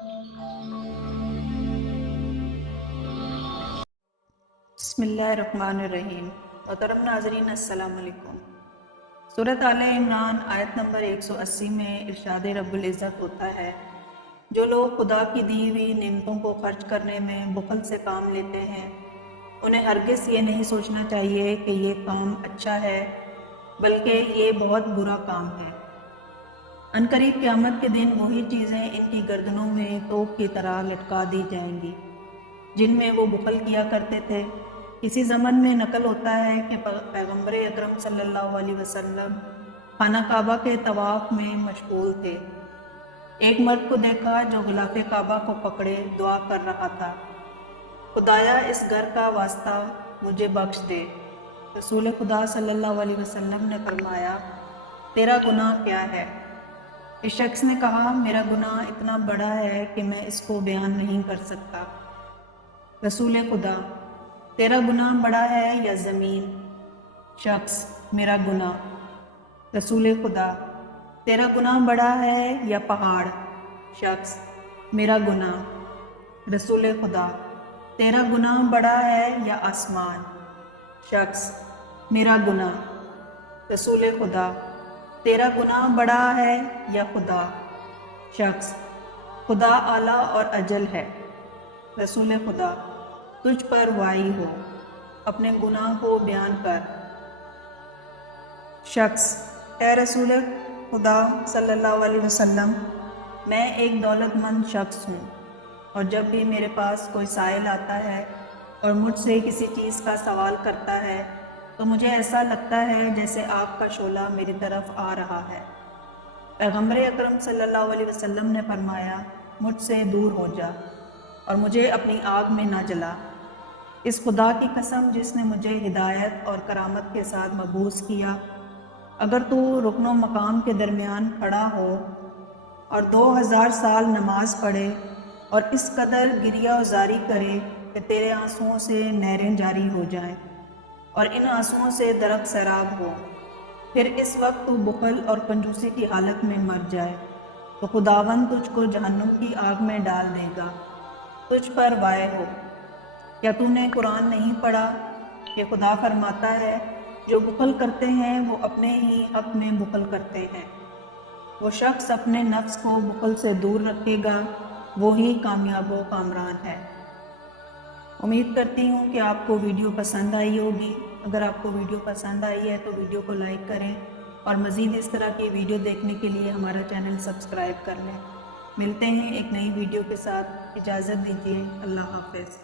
بسم اللہ الرحمن الرحیم۔ محترم ناظرین السلام علیکم۔ سورۃ آل عمران آیت نمبر 180 میں ارشاد رب العزت ہوتا ہے، جو لوگ خدا کی دی ہوئی نعمتوں کو خرچ کرنے میں بخل سے کام لیتے ہیں، انہیں ہرگز یہ نہیں سوچنا چاہیے کہ یہ کام اچھا ہے، بلکہ یہ بہت برا کام ہے۔ عنقریب قیامت کے دن وہی چیزیں ان کی گردنوں میں توپ کی طرح لٹکا دی جائیں گی جن میں وہ بخل کیا کرتے تھے۔ کسی زمن میں نقل ہوتا ہے کہ پیغمبر اکرم صلی اللہ علیہ وسلم خانہ کعبہ کے طواف میں مشغول تھے۔ ایک مرد کو دیکھا جو غلاف کعبہ کو پکڑے دعا کر رہا تھا، خدایا اس گھر کا واسطہ مجھے بخش دے۔ رسول خدا صلی اللہ علیہ وسلم نے فرمایا، تیرا گناہ کیا ہے؟ اس شخص نے کہا، میرا گناہ اتنا بڑا ہے کہ میں اس کو بیان نہیں کر سکتا۔ رسول خدا، تیرا گناہ بڑا ہے یا زمین؟ شخص، میرا گناہ۔ رسول خدا، تیرا گناہ بڑا ہے یا پہاڑ؟ شخص، میرا گناہ۔ رسول خدا، تیرا گناہ بڑا ہے یا آسمان؟ شخص، میرا گناہ۔ رسول خدا، تیرا گناہ بڑا ہے یا خدا؟ شخص، خدا اعلیٰ اور اجل ہے۔ رسول خدا، تجھ پر وائی ہو، اپنے گناہ کو بیان کر۔ شخص، اے رسول خدا صلی اللہ علیہ وسلم، میں ایک دولت مند شخص ہوں، اور جب بھی میرے پاس کوئی سائل آتا ہے اور مجھ سے کسی چیز کا سوال کرتا ہے تو مجھے ایسا لگتا ہے جیسے آگ کا شعلہ میری طرف آ رہا ہے۔ پیغمبر اکرم صلی اللہ علیہ وسلم نے فرمایا، مجھ سے دور ہو جا اور مجھے اپنی آگ میں نہ جلا۔ اس خدا کی قسم جس نے مجھے ہدایت اور کرامت کے ساتھ مبعوث کیا، اگر تو رکن و مقام کے درمیان کھڑا ہو اور 2000 سال نماز پڑھے اور اس قدر گریہ و زاری کرے کہ تیرے آنسوؤں سے نہریں جاری ہو جائیں اور ان آنسوؤں سے درخت سیراب ہو، پھر اس وقت تو بخل اور کنجوسی کی حالت میں مر جائے تو خداوند تجھ کو جہنم کی آگ میں ڈال دے گا، تجھ پر وائے ہو۔ کیا تو نے قرآن نہیں پڑھا کہ خدا فرماتا ہے، جو بخل کرتے ہیں وہ اپنے ہی حق میں بخل کرتے ہیں۔ وہ شخص اپنے نفس کو بخل سے دور رکھے گا، وہی کامیاب و کامران ہے۔ امید کرتی ہوں کہ آپ کو ویڈیو پسند آئی ہوگی۔ اگر آپ کو ویڈیو پسند آئی ہے تو ویڈیو کو لائک کریں اور مزید اس طرح کی ویڈیو دیکھنے کے لیے ہمارا چینل سبسکرائب کر لیں۔ ملتے ہیں ایک نئی ویڈیو کے ساتھ، اجازت دیجیے، اللہ حافظ۔